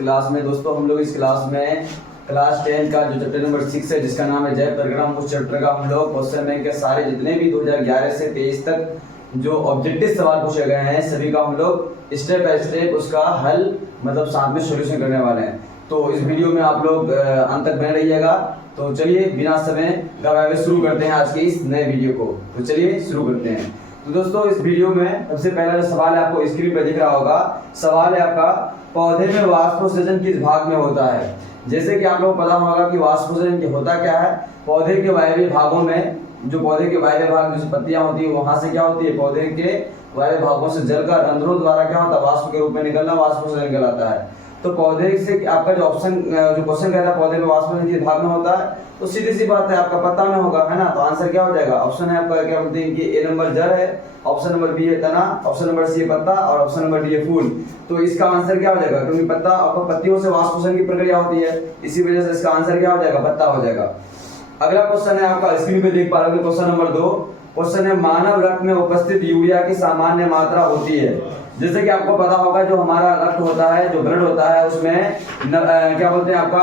Class में दोस्तों हम लोग इस क्लास में क्लास 10 का जो चैप्टर नंबर 6 है जिसका नाम है जय परिणाम, उस चैप्टर का हम लोग क्वेश्चन बैंक के सारे जितने भी 2011 से 23 तक जो ऑब्जेक्टिव सवाल पूछे गए हैं सभी का हम लोग स्टेप बाय स्टेप उसका हल मतलब साथ में सॉल्यूशन करने वाले हैं। तो इस वीडियो में आप लोग अंत तक बने रहिएगा। तो चलिए बिना समय गवाए शुरू करते हैं आज के इस नए वीडियो को। तो चलिए शुरू करते हैं। तो दोस्तों इस वीडियो में सबसे पहला जो सवाल है आपको स्क्रीन पर दिख रहा होगा, सवाल है आपका पौधे में वाष्पोत्सर्जन किस भाग में होता है। जैसे कि आप लोग पता होगा कि वाष्पोत्सर्जन होता क्या है, पौधे के वायवीय भागों में जो पौधे के वायवीय भाग जो पत्तियां होती है वहां से क्या होती है, पौधे के वायवीय भागों से जल का रंध्रों द्वारा क्या होता है, वाष्प के रूप में निकलना वाष्पोत्सर्जन कहलाता है। तो पौधे से आपका जो ऑप्शन जो क्वेश्चन कहता है पौधे में वाष्पोत्सर्जन किस भाग में होता है, तो सीधी सी बात है आपका पत्ता में होगा, है ना। तो आंसर क्या हो जाएगा, ऑप्शन है आपका क्या बोलते हैं कि ए नंबर जड़ है, ऑप्शन नंबर बी है तना, ऑप्शन नंबर सी है पत्ता और ऑप्शन नंबर डी है फूल। तो इसका आंसर क्या हो जाएगा, क्योंकि पत्ता आपका पत्तियों से वाष्पोत्सर्जन की प्रक्रिया होती है, इसी वजह से इसका आंसर क्या हो जाएगा, पत्ता हो जाएगा। अगला क्वेश्चन है आपका स्क्रीन पे देख पा रहे हो, क्वेश्चन नंबर 2 क्वेश्चन है मानव रक्त में उपस्थित यूरिया की सामान्य मात्रा होती है। जैसे कि आपको पता होगा जो हमारा रक्त होता है, जो ब्लड होता है उसमें क्या बोलते हैं आपका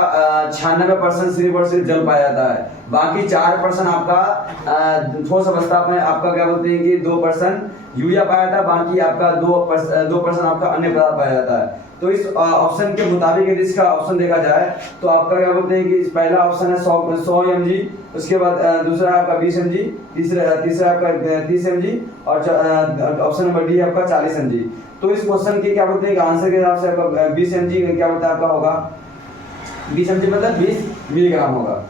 96% सिर्फ जल पाया जाता है, बाकी 4% आपका ठोस अवस्था में आपका क्या बोलते हैं कि 2% यूरिया पाया जाता है, बाकी आपका 2% आपका अन्य पदार्थ पाया जाता है। तो इस ऑप्शन के मुताबिक यदि इसका ऑप्शन देखा जाए तो आपका क्या बोलते हैं कि पहला ऑप्शन है 100 mg, उसके बाद दूसरा आपका 20 mg, तीसरा आपका 30 mg और ऑप्शन नंबर डी आपका 40 mg। तो इस क्वेश्चन के क्या बोलते हैं कि आंसर के हिसाब से आपका 20 mg क्या बोलता है आपका होगा 20 mg मतलब 20 मिलीग्राम होगा।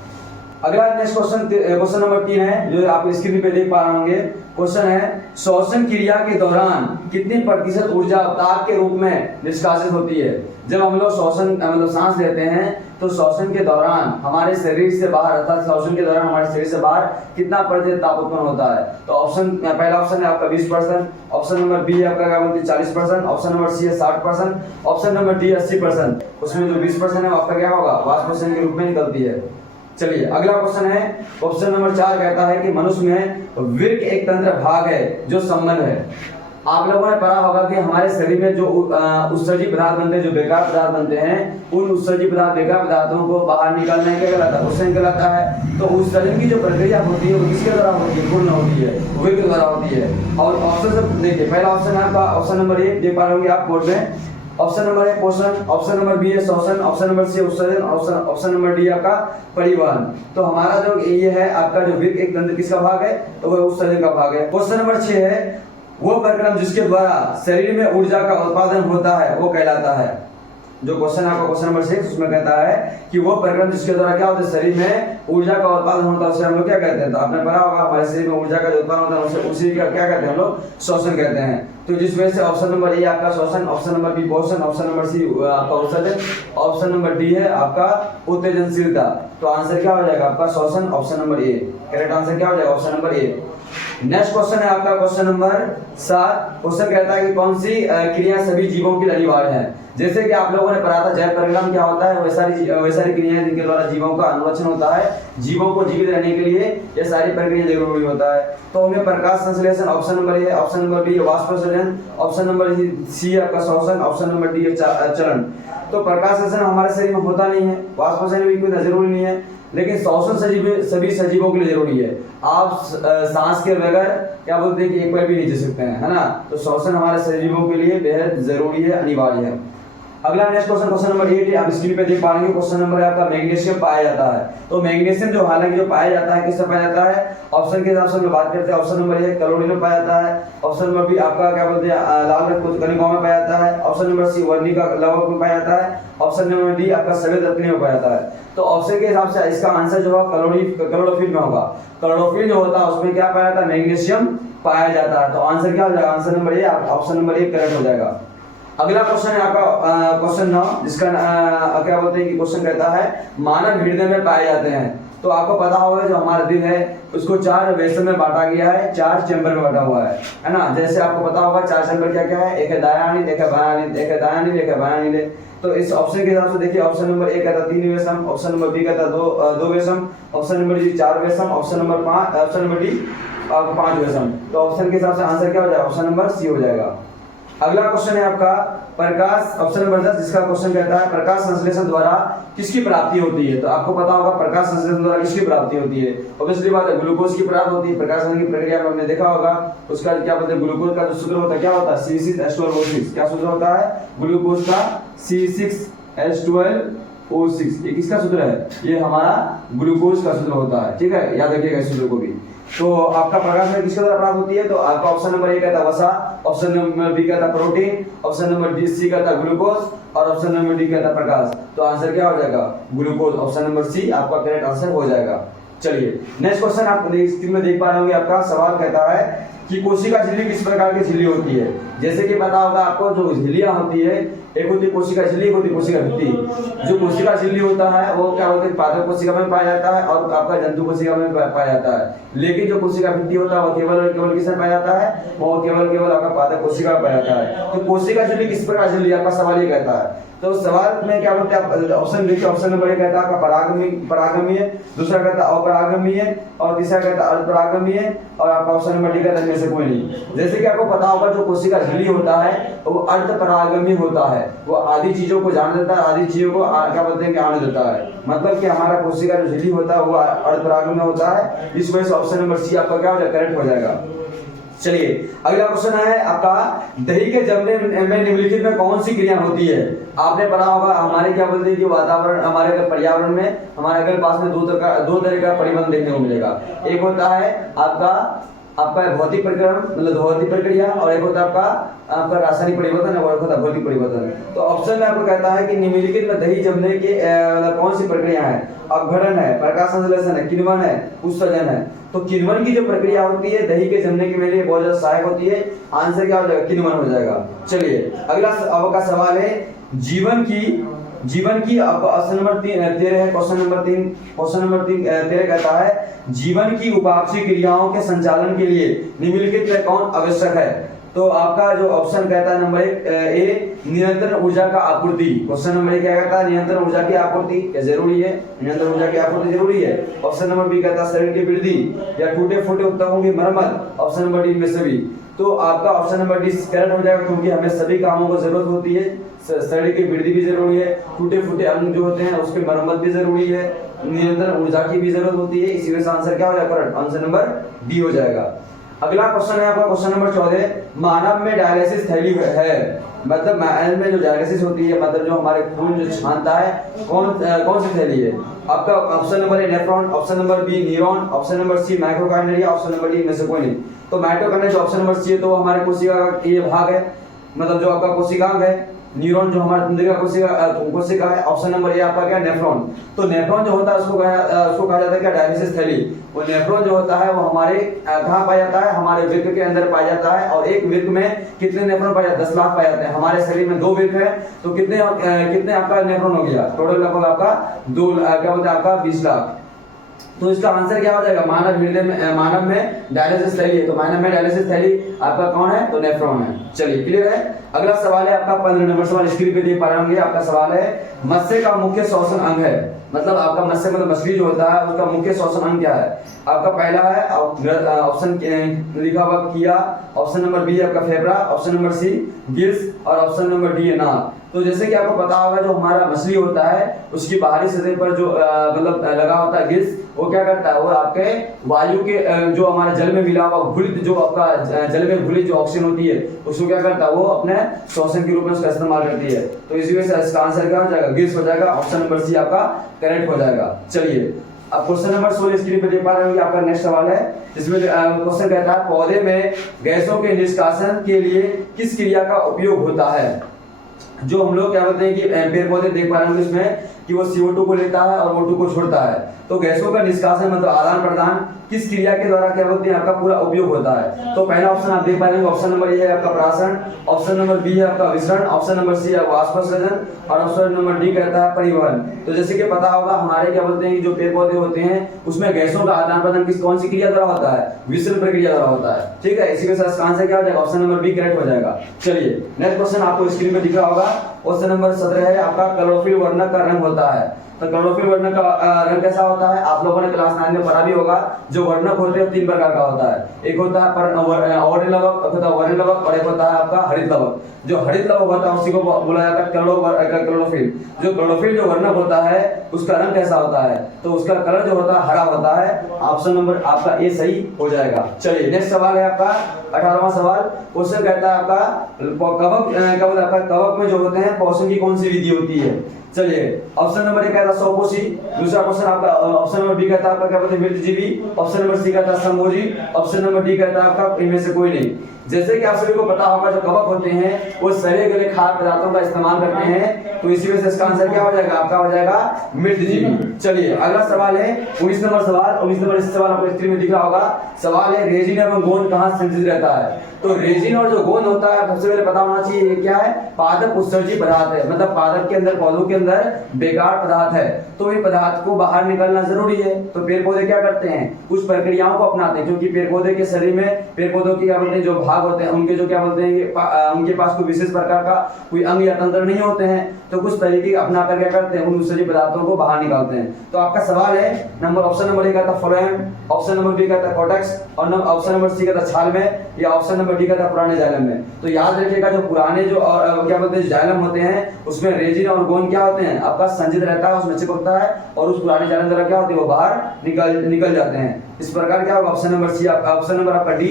अगला नेक्स्ट क्वेश्चन नंबर 3 है जो आप स्क्रीन पे देख पा रहे होंगे। क्वेश्चन है श्वसन क्रिया के दौरान कितनी प्रतिशत ऊर्जा ताप के रूप में निष्कासित होती है। जब हम लोग श्वसन मतलब सांस लेते हैं तो श्वसन के दौरान हमारे शरीर से बाहर अर्थात श्वसन के दौरान हमारे शरीर से बाहर कितना प्रतिशत ताप उत्पन्न होता है। तो ऑप्शन पहला ऑप्शन है आपका 20%, ऑप्शन नंबर बी आपका क्या बोलते हैं 40%, ऑप्शन नंबर सी है 60%, ऑप्शन नंबर डी 80%। उसमें जो 20% है आपका क्या होगा, वाष्पोत्सर्जन के रूप में निकलती है। चलिए अगला क्वेश्चन है, क्वेश्चन नंबर 4 कहता है कि मनुष्य में विर्क एक तंत्र भाग है जो संबंध है। आप लोगों ने पढ़ा होगा कि हमारे शरीर में जो उत्सर्जित पदार्थ बनते हैं, जो बेकार पदार्थ बनते हैं, उन उत्सर्जित पदार्थ बेकार पदार्थों को बाहर निकालने क्या कहलाता है, उत्सर्जन कहलाता है। तो उत्सर्जन की जो प्रक्रिया होती है वो किसके द्वारा होती है, पूर्ण होती है, विर्क द्वारा होती है। और ऑप्शन से देखिए पहला ऑप्शन है आपका ऑप्शन नंबर 1 देख पा रहे होंगे आप बोर्ड में, ऑप्शन नंबर 1 पोषण, ऑप्शन नंबर बी है श्वसन, ऑप्शन नंबर सी उत्सर्जन, ऑप्शन नंबर डी आपका परिवहन। तो हमारा जो ये है आपका जो विर्क एक तंत्र किसका भाग है, तो वह उत्सर्जन का भाग है। क्वेश्चन नंबर 6 है वो प्रक्रम जिसके द्वारा शरीर में ऊर्जा का उत्पादन होता है वो कहलाता है। जो क्वेश्चन आपका क्वेश्चन नंबर 6 उसमें कहता है कि वो प्रक्रम जिसके द्वारा क्या होता है शरीर में ऊर्जा का उत्पादन होता है उसे हम लोग क्या कहते हैं। तो आपने पढ़ा होगा हमारे शरीर में ऊर्जा का जो उत्पादन होता है उसी का क्या कहते हैं हम लोग, श्वसन कहते हैं। तो जिस वजह से ऑप्शन नंबर ए आपका श्वसन, ऑप्शन नंबर बी पोषण, ऑप्शन नंबर सी आपका उत्सर्जन, ऑप्शन नंबर डी है आपका उत्तेजनशीलता। तो आंसर क्या हो जाएगा आपका श्वसन, ऑप्शन नंबर ए। करेक्ट आंसर क्या हो जाएगा, ऑप्शन नंबर ए। नेक्स्ट क्वेश्चन है आपका क्वेश्चन नंबर 7। क्वेश्चन कहता है कि कौन सी क्रिया सभी जीवों के लिए अनिवार्य है। जैसे कि आप लोगों ने पढ़ा था जैव परिणाम क्या होता है, वैसा सारी क्रियाएं जिनके द्वारा जीवों का अनुरक्षण होता है, जीवों को जीवित रहने के लिए ये सारी प्रक्रिया जरूरी होता है। तो हमें प्रकाश संश्लेषण option number A, option number B वाष्पोत्सर्जन, ऑप्शन नंबर सी आपका श्वसन, ऑप्शन नंबर डी चलन। तो प्रकाश संश्लेषण हमारे शरीर में होता नहीं है, वाष्पोत्सर्जन भी कोई जरूरी नहीं है, लेकिन श्वसन सभी सजीवों के लिए जरूरी है। आप सांस के बगैर क्या बोलते हैं कि एक पल भी नहीं जी सकते हैं, है ना। तो श्वसन हमारे सजीवों के लिए बेहद जरूरी है, अनिवार्य है। अगला नेक्स्ट क्वेश्चन नंबर 8 आप स्क्रीन पे देख पा रहे हैं। क्वेश्चन नंबर है आपका मैग्नीशियम पाया जाता है। तो मैग्नीशियम जो हालांकि जो पाया जाता है किससे पाया जाता है, ऑप्शन के हिसाब से हम बात करते हैं। ऑप्शन नंबर 1 कलोडीन में पाया जाता है, ऑप्शन नंबर बी आपका क्या बोलते हैं लाल रक्त कणिकाओं में पाया जाता है, ऑप्शन नंबर सी वर्णिका लवक में पाया जाता है, ऑप्शन नंबर डी आपका सफेद रत्नी में पाया जाता है। तो ऑप्शन के हिसाब से इसका आंसर जो होगा क्लोरोफिल में होगा। क्लोरोफिल जो होता है उसमें क्या पाया जाता है, मैग्नीशियम पाया जाता है। तो आंसर क्या हो जाएगा, answer number A, option number 1 correct हो जाएगा। अगला क्वेश्चन है आपका क्वेश्चन 9 जिसका क्या बोलते हैं कि क्वेश्चन कहता है मानव हृदय में पाए जाते हैं। तो आपको पता होगा जो हमारा दिल है उसको 4 वेसल में बांटा गया है, 4 चैम्बर में बांटा हुआ है ना। जैसे आपको पता होगा 4 चैम्बर क्या क्या है, एक है दायां नील, एक है बायां नील, एक है दायां नील, एक है बायां नील। तो इस ऑप्शन के हिसाब से देखिए ऑप्शन नंबर 1 कहता 3 वेसम, ऑप्शन नंबर बी कहता 2 वेसम, ऑप्शन नंबर डी 4 वेसम, option number 5 option number D 5 वेसम। तो ऑप्शन के हिसाब से आंसर क्या हो जाएगा, ऑप्शन नंबर सी हो जाएगा। अगला क्वेश्चन है आपका प्रकाश, ऑप्शन नंबर 10, जिसका क्वेश्चन कहता है प्रकाश संश्लेषण द्वारा किसकी प्राप्ति होती है। तो आपको पता होगा प्रकाश संश्लेषण द्वारा किसकी प्राप्ति होती है, ऑब्वियसली बात है ग्लूकोज की प्राप्ति होती है। प्रकाश संश्लेषण की प्रक्रिया में हमने देखा होगा, उसका क्या बोलते हैं, ग्लूकोज का जो सूत्र होता है क्या होता है, C6H12O6। क्या सूत्र होता है, ग्लूकोज का C6H12O6। ये किसका सूत्र है, ये हमारा ग्लूकोज का सूत्र होता है, ठीक है, याद रखिएगा इस सूत्र को भी। तो आपका प्रकाश में किसके द्वारा प्राप्त होती है, तो आपका ऑप्शन नंबर ए कहता है वसा, ऑप्शन नंबर बी कहता है protein, option number D C कहता है ग्लूकोज और ऑप्शन नंबर डी कहता है प्रकाश। तो आंसर क्या हो जाएगा, ग्लूकोज, ऑप्शन नंबर सी आपका करेक्ट आंसर हो जाएगा। चलिए नेक्स्ट क्वेश्चन आप स्क्रीन में देख पा रहे होंगे, आपका सवाल कहता है कि कोशिका झिल्ली किस प्रकार की झिल्ली होती है। जैसे कि पता होगा आपको, जो झिल्लियां होती है, एक होती है कोशिका झिल्ली, एक होती है कोशिका भित्ति। जो कोशिका झिल्ली होता है वो क्या होता है, पादप कोशिका में पाया जाता है और आपका जंतु कोशिका में पाया जाता है। लेकिन जो कोशिका भित्ति होता है वो केवल और केवल किसमें पाया जाता है, वो केवल आपका पादप कोशिका में पाया जाता है। तो कोशिका झिल्ली किस प्रकार झिल्ली, आपका सवाल ये कहता है। तो सवाल में क्या बोलते हैं, ऑप्शन देखिए, ऑप्शन नंबर 1 कहता है आपका परागमीय, दूसरा कहता है अपरागमीय और तीसरा कहता है अर्धपरागमीय और आपका ऑप्शन नंबर डी कहता है इनमें से कोई नहीं। जैसे कि आपको पता होगा जो कोशिका झिल्ली होता है वो अर्धपरागमीय होता है, वो आधी चीजों को जान देता है, आधी चीजों को क्या बोलते हैं कि आने देता है। मतलब कि हमारा कोशिका जो झिल्ली होता है वो अर्धपरागमीय होता है, इस वजह से ऑप्शन नंबर सी आपका क्या हो जाएगा, करेक्ट हो जाएगा। चलिए अगला क्वेश्चन है आपका, दही के जमने में निम्नलिखित में कौन सी क्रिया होती है। आपने पढ़ा होगा हमारे क्या बोलते हैं कि वातावरण, हमारे पर्यावरण में हमारे अगल पास में दो तरह का परिबंध देखने को मिलेगा। एक होता है आपका भौतिक प्रक्रम मतलब भौतिक प्रक्रिया और एक होता है आपका रासायनिक परिवर्तन और एक होता है भौतिक परिवर्तन। तो ऑप्शन में आपको कहता है कि निम्नलिखित में दही जमने के मतलब कौन सी प्रक्रिया है, अपघटन है, प्रकाश संश्लेषण है, किण्वन है, उत्सर्जन है। तो किण्वन की जो प्रक्रिया होती है दही के जमने के लिए बहुत ज्यादा सहायक होती है, आंसर क्या हो जाएगा, किण्वन हो जाएगा। चलिए अगला आपका सवाल है, जीवन की आपका ऑप्शन नंबर 13 है, क्वेश्चन नंबर 13 कहता है जीवन की उपापचय क्रियाओं के संचालन के लिए निम्नलिखित में कौन आवश्यक है। तो आपका जो ऑप्शन कहता है नंबर 1 ए निरंतर ऊर्जा का आपूर्ति। क्वेश्चन नंबर 1 क्या कहता है, निरंतर ऊर्जा की आपूर्ति क्या जरूरी है, निरंतर ऊर्जा की आपूर्ति जरूरी है। ऑप्शन नंबर बी कहता है शरीर की वृद्धि या टूटे फूटे ऊतकों की मरम्मत, ऑप्शन नंबर डी में सभी। तो आपका ऑप्शन नंबर डी करेक्ट हो जाएगा, क्योंकि हमें सभी कामों को जरूरत होती है, शरीर की वृद्धि भी जरूरी है, टूटे फूटे अंग जो होते हैं उसकी मरम्मत भी जरूरी है, निरंतर ऊर्जा की भी जरूरत होती है। इसी वजह से आंसर क्या हो जाएगा, करेक्ट आंसर नंबर डी हो जाएगा। अगला क्वेश्चन है आपका क्वेश्चन नंबर 14, मानव में डायलिसिस थैली है, मतलब मानव में जो डायलिसिस होती है, मतलब जो हमारे खून जो छानता है कौन सी थैली है। आपका option number A nephron, option number B neuron, option number C mitochondria, option number D में से कोई नहीं। तो माइटोकॉन्ड्रिया जो ऑप्शन नंबर सी है तो हमारे कोशिका का ये भाग है, मतलब जो आपका कोशिकांग है। न्यूरॉन जो हमारे तंत्रिका कोशिका है, ऑप्शन नंबर ए आपका क्या, नेफ्रॉन। तो नेफ्रॉन जो होता है उसको कहा जाता है क्या, डायलिसिस थैली। वो नेफ्रॉन जो होता है वो हमारे कहाँ पाया जाता है, हमारे वृक्क के अंदर पाया जाता है। और एक वृक्क में कितने नेफ्रॉन पाए जाते हैं, 10 लाख पाए जाते हैं। हमारे शरीर में 2 वृक्क है तो कितने आपका नेफ्रॉन हो गया, टोटल लगभग आपका 2 क्या बोलते हैं आपका 20 लाख। तो इसका आंसर क्या हो जाएगा, मानव में डायलिसिस थैली है, तो मानव में डायलिसिस थैली आपका कौन है, तो नेफ्रॉन है। चलिए क्लियर है। अगला सवाल है आपका 15 नंबर सवाल, स्क्रीन पे देख पा रहे होंगे। आपका सवाल है मत्स्य का मुख्य श्वसन अंग है, मतलब आपका मत्स्य मतलब मछली जो होता है उसका मुख्य श्वसन अंग क्या है। आपका पहला है ऑप्शन लिखा हुआ किया, ऑप्शन नंबर बी आपका फेफड़ा, ऑप्शन नंबर सी गिल्स और ऑप्शन नंबर डी है नाक। तो जैसे कि आपको पता होगा जो हमारा मछली होता है उसकी बाहरी सतह पर जो मतलब लगा होता है गिल्स, वो क्या करता है, वो आपके वायु के जो हमारे जल में मिला हुआ घुलित जो आपका जल में घुलित जो ऑक्सीजन होती है उसको क्या करता है, वो अपने श्वसन के रूप में उसका इस्तेमाल करती है। तो इसी वजह से इसका आंसर क्या हो जाएगा, गिल्स हो जाएगा, ऑप्शन नंबर सी आपका करेक्ट हो जाएगा। चलिए अब क्वेश्चन नंबर 16 स्क्रीन पे देख पा रहे हो, आपका नेक्स्ट सवाल है जिसमें क्वेश्चन कहता है पौधे में गैसों के निष्कासन के लिए किस क्रिया का उपयोग होता है। जो हम लोग क्या बोलते हैं कि पेड़ पौधे देख पा रहे हैं इसमें कि वो CO2 को लेता है और O2 को छोड़ता है। तो गैसों का निष्कासन मतलब आदान प्रदान किस क्रिया के द्वारा क्या बोलते हैं आपका पूरा उपयोग होता है। तो पहला ऑप्शन आप देख पा रहे हैं, ऑप्शन नंबर ए है आपका प्राशन, ऑप्शन नंबर बी है आपका विसरण, ऑप्शन नंबर सी है वाष्पोत्सर्जन और ऑप्शन नंबर डी कहता है परिवहन। तो जैसे कि पता होगा हमारे क्या बोलते हैं जो पेड़ पौधे होते हैं उसमें गैसों का आदान प्रदान कौन सी क्रिया द्वारा होता है, विसरण प्रक्रिया द्वारा होता है। ठीक है, इसी के साथ आंसर क्या हो जाएगा, ऑप्शन नंबर बी करेक्ट हो जाएगा। चलिए नेक्स्ट क्वेश्चन आपको स्क्रीन पे दिख रहा होगा, क्वेश्चन नंबर 17 है आपका क्लोरोफिल वर्णक का रंग होता है। तो क्लोरोफिल वर्णक का रंग कैसा होता है? आप लोगों ने क्लास 9 में पढ़ा भी होगा। जो वर्णक होते हैं 3 प्रकार का होता है। एक होता है अवर्णीय लवक, एक होता है वर्णीय लवक और एक होता है आपका हरित लवक। जो हरित लवक होता है उसी को बोला जाता है क्लोरोफिल। जो क्लोरोफिल जो वर्णक होता है उसका रंग कैसा होता है? तो उसका कलर जो होता है हरा होता है। ऑप्शन नंबर आपका ए सही हो जाएगा। चलिए नेक्स्ट सवाल है आपका 18वां सवाल। क्वेश्चन कहता है आपका कवक में जो होते हैं पोषण की कौन सी विधि होती है? चलिए ऑप्शन नंबर ए कहता है स्वपोषी। दूसरा क्वेश्चन आपका ऑप्शन नंबर बी कहता है आपका क्या बोलते हैं मृतजीवी। ऑप्शन नंबर सी कहता है संभोजी। ऑप्शन नंबर डी कहता है आपका इनमें से कोई नहीं। जैसे कि आप सभी को पता होगा जो कवक होते हैं वो सड़े गले खाद्य पदार्थों का इस्तेमाल करते हैं, तो इसी वजह से इसका आंसर क्या हो जाएगा? आपका हो जाएगा मृतजीवी। चलिए अगला सवाल है 19 नंबर सवाल। 19 नंबर सवाल आपको स्क्रीन में दिख रहा होगा। सवाल है रेजिन एवं गोंद कहाँ संचित रहता है? तो रेजिन और जो गोंद होता है सबसे पहले पता होना चाहिए ये क्या है? पादप उत्सर्जी पदार्थ है, मतलब पादप के अंदर पौधों के अंदर बेकार पदार्थ है, तो ये पदार्थ को बाहर निकलना जरूरी है। तो पेड़ पौधे क्या करते हैं? कुछ प्रक्रियाओं को अपनाते हैं, क्योंकि पेड़ पौधे के शरीर में पेड़ पौधों की क्या बोलते हैं जो भाग होते हैं उनके जो क्या बोलते हैं उनके पास कोई विशेष प्रकार का कोई अंग या तंत्र नहीं होते हैं, तो कुछ तरीके अपना कर क्या करते हैं उन उत्सर्जी पदार्थों को बाहर निकालते हैं। तो आपका सवाल है ऑप्शन नंबर ए कहता है फ्लोएम, ऑप्शन नंबर बी कहता है कोटेक्स और ऑप्शन नंबर सी कहता है छाल में, या ऑप्शन नंबर डी कहता है पुराने जाइलम में। तो याद रखिएगा जो पुराने जो क्या बोलते हैं जाइलम होते हैं उसमें रेजिन और गोंद क्या होते हैं आपका संचित रहता है, उसमें चिपकता है और उस पुराने जाइलम द्वारा क्या होते हैं वो बाहर निकल जाते हैं। इस प्रकार क्या होगा? Option number C option number आपका डी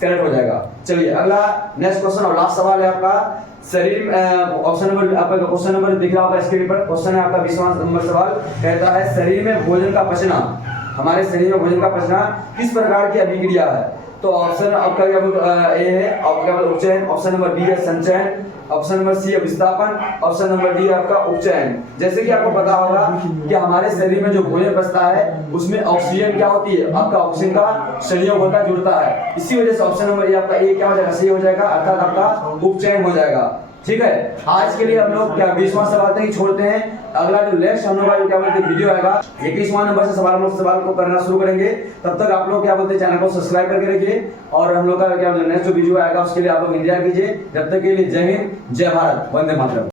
करेक्ट हो जाएगा। चलिए अगला नेक्स्ट क्वेश्चन और लास्ट सवाल है आपका शरीर में ऑप्शन नंबर आपका क्वेश्चन नंबर दिख रहा होगा स्क्रीन पर। क्वेश्चन है आपका 20वां नंबर सवाल। कहता है शरीर में भोजन का पचना, हमारे शरीर में भोजन का पचना किस प्रकार की अभिक्रिया है? तो ऑप्शन आपका क्या ए है आपका उपचयन, ऑप्शन नंबर बी है संचयन, ऑप्शन नंबर सी है विस्थापन, ऑप्शन नंबर डी है आपका उपचयन। जैसे कि आपको पता होगा कि हमारे शरीर में जो भोजन पचता है उसमें ऑक्सीजन क्या होती है? आपका ऑक्सीजन का संयोग होता है, जुड़ता है। इसी वजह से ऑप्शन नंबर ए आपका ए क्या हो जाएगा? सही हो जाएगा, अर्थात आपका उपचयन हो जाएगा। ठीक है, आज के लिए हम लोग क्या 20वां सवाल तक ही छोड़ते हैं। अगला जो नेक्स्ट हम लोग का जो क्या बोलते हैं वीडियो आएगा 21वां नंबर से सवाल को करना शुरू करेंगे। तब तक आप लोग क्या बोलते हैं चैनल को सब्सक्राइब करके रखिए और हम लोग का क्या नेक्स्ट जो वीडियो आएगा उसके लिए आप लोग इंतजार कीजिए। जब तक के लिए जय हिंद, जय भारत, वंदे मातरम।